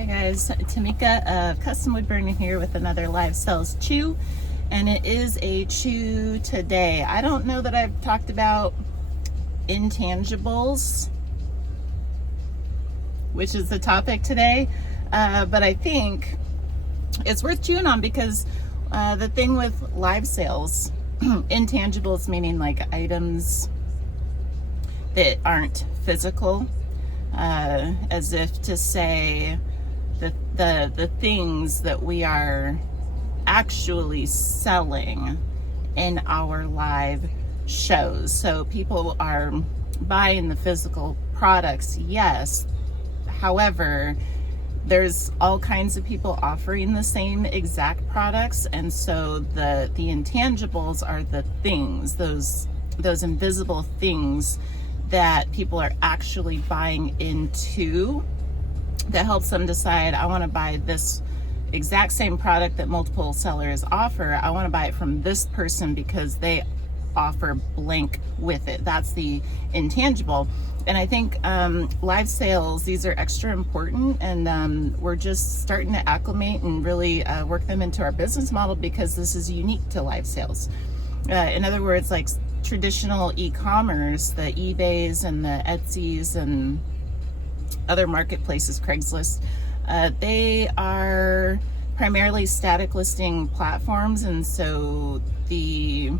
Hey guys, Tamika of Custom Wood Burning here with another live sales chew, and it is a chew today. I don't know that I've talked about intangibles, which is the topic today, but I think it's worth chewing on because the thing with live sales, intangibles meaning like items that aren't physical, as if to say the things that we are actually selling in our live shows. So people are buying the physical products, yes. However, there's all kinds of people offering the same exact products, and so the intangibles are the things, those invisible things that people are actually buying into, that helps them decide, I want to buy this exact same product that multiple sellers offer. I want to buy it from this person because they offer blank with it. That's the intangible. And I think live sales, these are extra important, and we're just starting to acclimate and really work them into our business model because this is unique to live sales. In other words, like traditional e-commerce, the eBays and the Etsy's and other marketplaces, Craigslist, they are primarily static listing platforms, and so the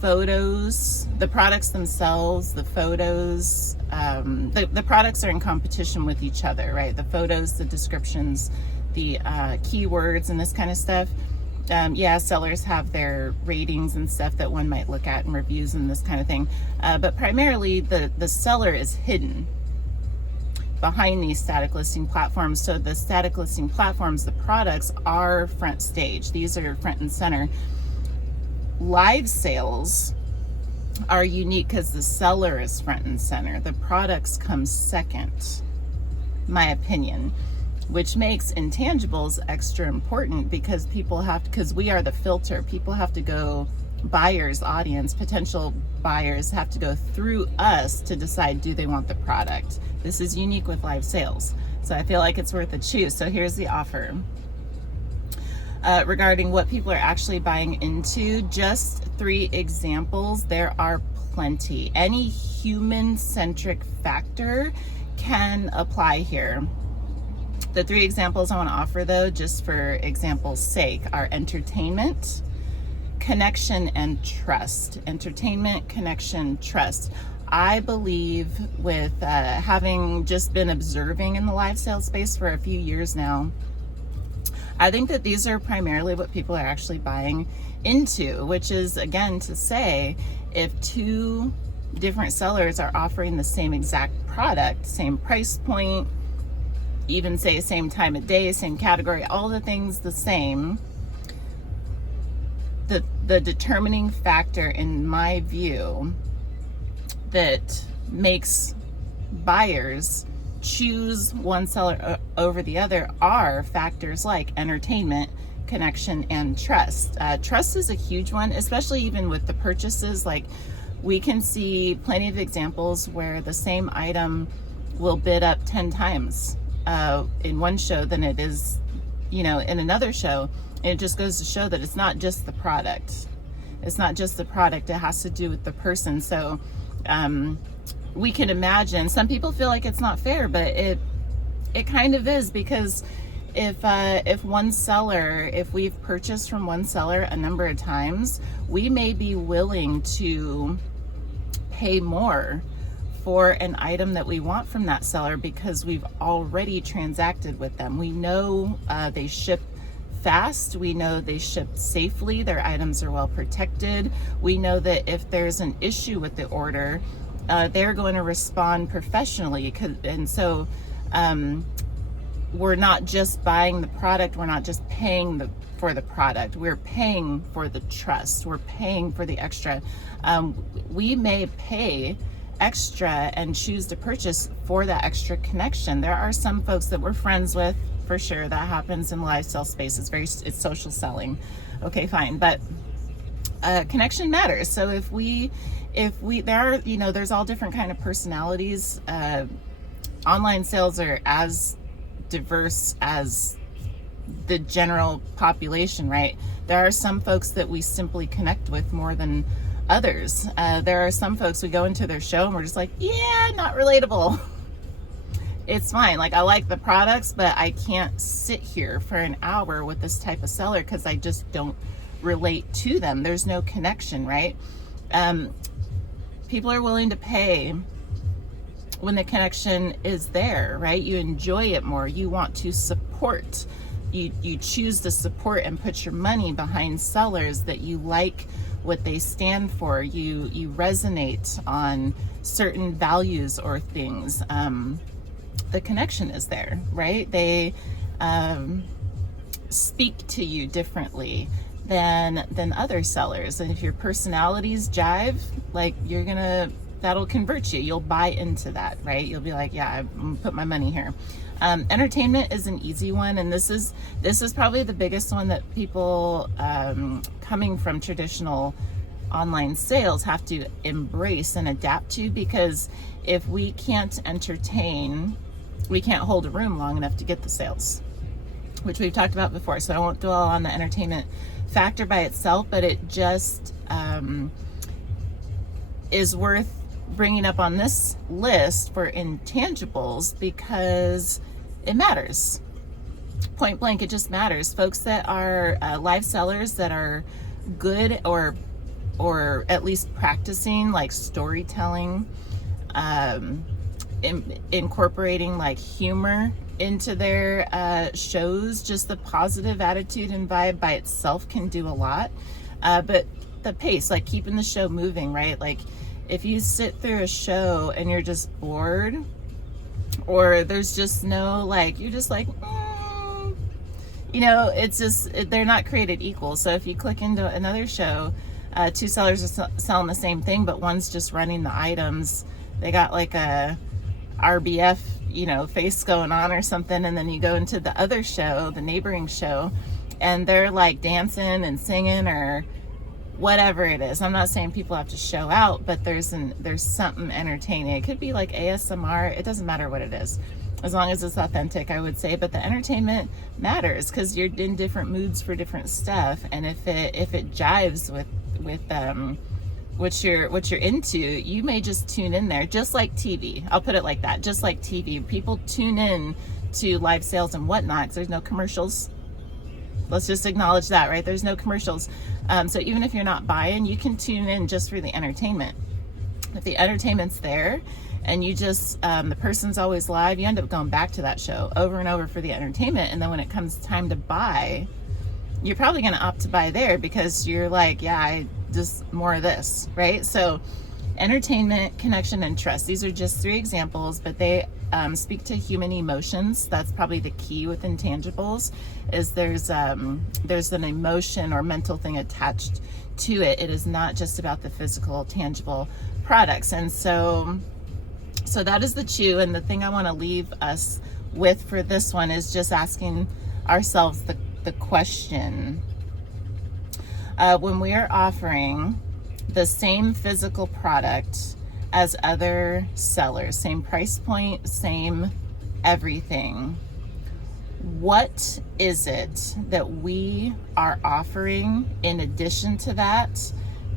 photos, the products themselves, the photos, the products are in competition with each other, right? The photos, the descriptions, the keywords and this kind of stuff. Yeah, sellers have their ratings and stuff that one might look at, and reviews and this kind of thing. But primarily the seller is hidden behind these static listing platforms. So the static listing platforms, the products are front stage. These are front and center. Live sales are unique because the seller is front and center. The products come second, my opinion, which makes intangibles extra important because people have to, because we are the filter. People have to go, buyers, audience, potential buyers have to go through us to decide, do they want the product? This is unique with live sales. So I feel like it's worth a chew. So here's the offer. Regarding what people are actually buying into, just 3 examples. There are plenty. Any human-centric factor can apply here. The 3 examples I want to offer, though, just for example's sake, are entertainment, connection, and trust. Entertainment, connection, trust. I believe, with having just been observing in the live sales space for a few years now, I think that these are primarily what people are actually buying into, which is, again, to say, if 2 different sellers are offering the same exact product, same price point, even say same time of day, same category, all the things the same, the determining factor, in my view, that makes buyers choose one seller over the other are factors like entertainment, connection, and trust. Trust is a huge one, especially even with the purchases. Like, we can see plenty of examples where the same item will bid up 10 times in one show than it is, in another show. And it just goes to show that it's not just the product. It's not just the product. It has to do with the person. So we can imagine, some people feel like it's not fair, but it kind of is, because if one seller, if we've purchased from one seller a number of times, we may be willing to pay more for an item that we want from that seller because we've already transacted with them. We know they ship fast. We know they ship safely. Their items are well protected. We know that if there's an issue with the order, they're going to respond professionally. And so we're not just buying the product. We're not just paying for the product. We're paying for the trust. We're paying for the extra. We may pay extra and choose to purchase for that extra connection. There are some folks that we're friends with, for sure. That happens in live sales space. It's social selling. Okay, fine. But connection matters. So if we there's all different kind of personalities. Online sales are as diverse as the general population, right? There are some folks that we simply connect with more than others. There are some folks we go into their show and we're just like, yeah, not relatable. It's fine. Like, I like the products, but I can't sit here for an hour with this type of seller because I just don't relate to them. There's no connection, right? People are willing to pay when the connection is there, right? You enjoy it more. You want to support. You choose to support and put your money behind sellers that you like what they stand for. You resonate on certain values or things. The connection is there, right? They speak to you differently than other sellers. And if your personalities jive, like, that'll convert you. You'll buy into that, right? You'll be like, yeah, I'm gonna put my money here. Entertainment is an easy one, and this is probably the biggest one that people coming from traditional online sales have to embrace and adapt to, because if we can't entertain, we can't hold a room long enough to get the sales, which we've talked about before. So I won't dwell on the entertainment factor by itself, but it just is worth bringing up on this list for intangibles because it matters. Point blank, it just matters. Folks that are live sellers that are good or at least practicing like storytelling, incorporating like humor into their shows, just the positive attitude and vibe by itself can do a lot. But the pace, like keeping the show moving, right? Like if you sit through a show and you're just bored, or there's just no, like, you're just like, it's just, they're not created equal. So if you click into another show, two sellers are selling the same thing, but one's just running the items. They got like a RBF, face going on or something. And then you go into the other show, the neighboring show, and they're like dancing and singing or whatever it is. I'm not saying people have to show out, but there's something entertaining. It could be like ASMR. It doesn't matter what it is, as long as it's authentic, I would say. But the entertainment matters because you're in different moods for different stuff, and if it jives with what you're into, you may just tune in there. Just like TV, I'll put it like that. Just like TV, people tune in to live sales and whatnot because there's no commercials. Let's just acknowledge that, right? There's no commercials. So even if you're not buying, you can tune in just for the entertainment. If the entertainment's there and you just, the person's always live, you end up going back to that show over and over for the entertainment. And then when it comes time to buy, you're probably going to opt to buy there because you're like, yeah, I just more of this, right? So entertainment, connection, and trust. These are just 3 examples, but they speak to human emotions. That's probably the key with intangibles, is there's an emotion or mental thing attached to it. It is not just about the physical, tangible products. And so that is the chew. And the thing I want to leave us with for this one is just asking ourselves the question, when we are offering the same physical product as other sellers, same price point, same everything, what is it that we are offering in addition to that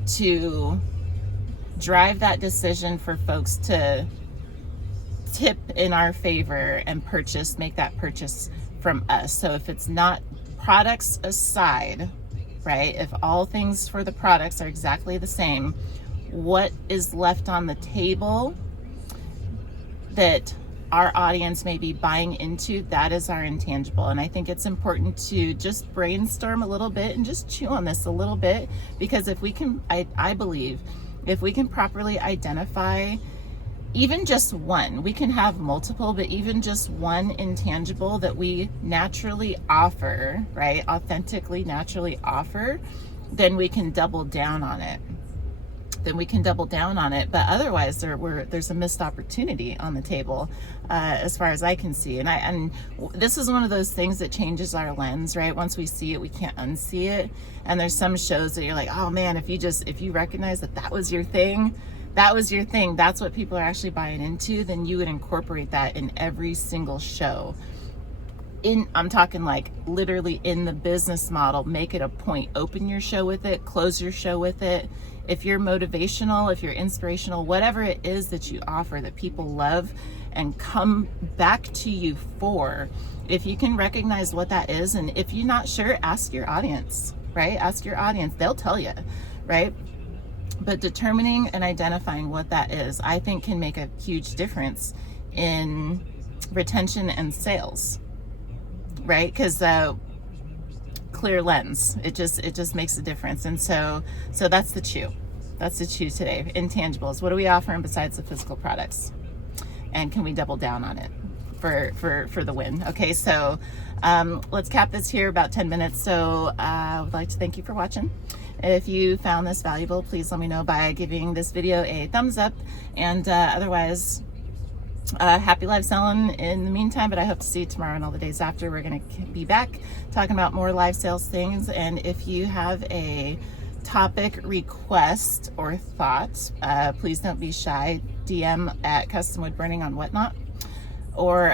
to drive that decision for folks to tip in our favor and make that purchase from us? So if it's not products aside, right? If all things for the products are exactly the same, what is left on the table that our audience may be buying into? That is our intangible. And I think it's important to just brainstorm a little bit and just chew on this a little bit, because if we can, I believe, if we can properly identify even just one, we can have multiple, but even just one intangible that we naturally offer, right? Authentically, naturally offer, then we can double down on it. But otherwise there's a missed opportunity on the table, as far as I can see. And this is one of those things that changes our lens, right? Once we see it, we can't unsee it. And there's some shows that you're like, oh man, if you recognize that was your thing, that's what people are actually buying into, then you would incorporate that in every single show. I'm talking like literally in the business model, make it a point. Open your show with it, close your show with it. If you're motivational, if you're inspirational, whatever it is that you offer that people love and come back to you for, if you can recognize what that is, and if you're not sure, ask your audience, right? Ask your audience, they'll tell you, right? But determining and identifying what that is, I think, can make a huge difference in retention and sales, right? Because clear lens, it just makes a difference. And so that's the chew. That's the chew today. Intangibles. What are we offering besides the physical products? And can we double down on it for the win? Okay, so let's cap this here, about 10 minutes. So I would like to thank you for watching. If you found this valuable, please let me know by giving this video a thumbs up. And otherwise, happy live selling in the meantime, but I hope to see you tomorrow and all the days after. We're going to be back talking about more live sales things. And if you have a topic request or thought, please don't be shy. DM at Custom Wood Burning on Whatnot, or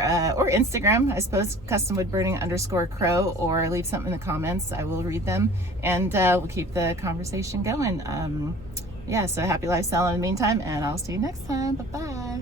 Instagram, I suppose, customwoodburning_crow, or leave something in the comments. I will read them, and we'll keep the conversation going. Yeah, so happy life selling in the meantime, and I'll see you next time. Bye-bye.